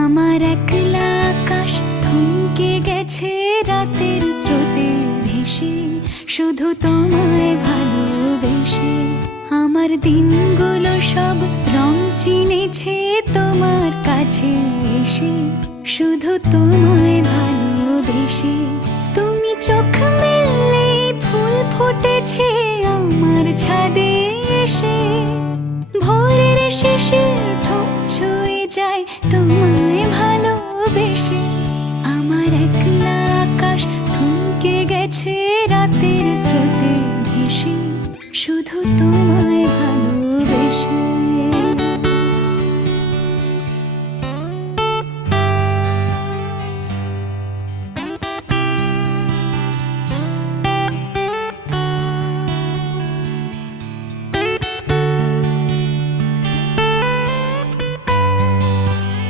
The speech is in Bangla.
আমার একলা আকাশ থমকে গেছে রাতের স্রোতে ভেসে, শুধু তোমায় ভালোবেসে। আমার দিনগুলো সব রং চিনেছে তোমার কাছে এসে, শুধু তোমায় ভালোবেসে। তুমি চোখ মেললে ফুল ফুটেছে আমার ছাদে এসে, ভোরের শিশির ঠোঁট ছুঁয়ে যায় তোমায় ভালোবেসে। আমার একলা আকাশ থমকে গেছে রাতের স্রোতে ভেসে, শুধু তোমায়